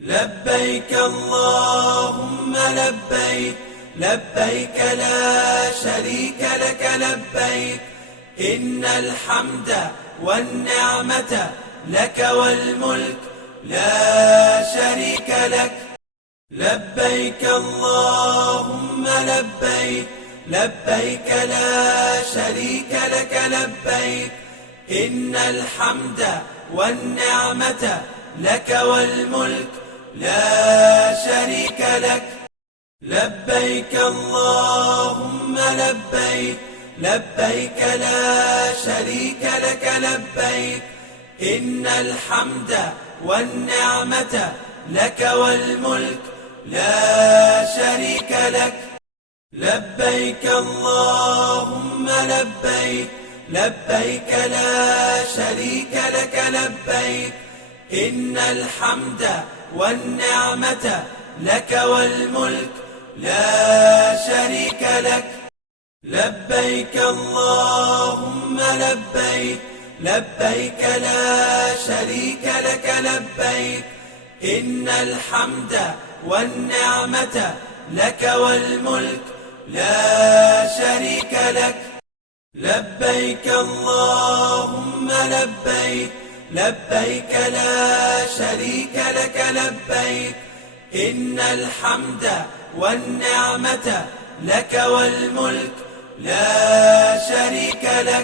لبيك اللهم لبيك، لبيك لا شريك لك لبيك، إن الحمد والنعمة لك والملك لا شريك لك. لبيك اللهم لبيك، لبيك لا شريك لك لبيك، إن الحمد والنعمة لك والملك لا شريك لك. لبيك اللهم لبيك، لبيك لا شريك لك لبيك، إن الحمد والنعمة لك والملك لا شريك لك. لبيك اللهم لبيك، لبيك لا شريك لك لبيك، إن الحمد والنعمة لك والملك لا شريك لك. لبيك اللهم لبيك، لبيك لا شريك لك لبيك، إن الحمد والنعمة لك والملك لا شريك لك. لبيك اللهم لبيك، لبيك لا شريك لك لبيك، إن الحمد والنعمة لك والملك لا شريك لك.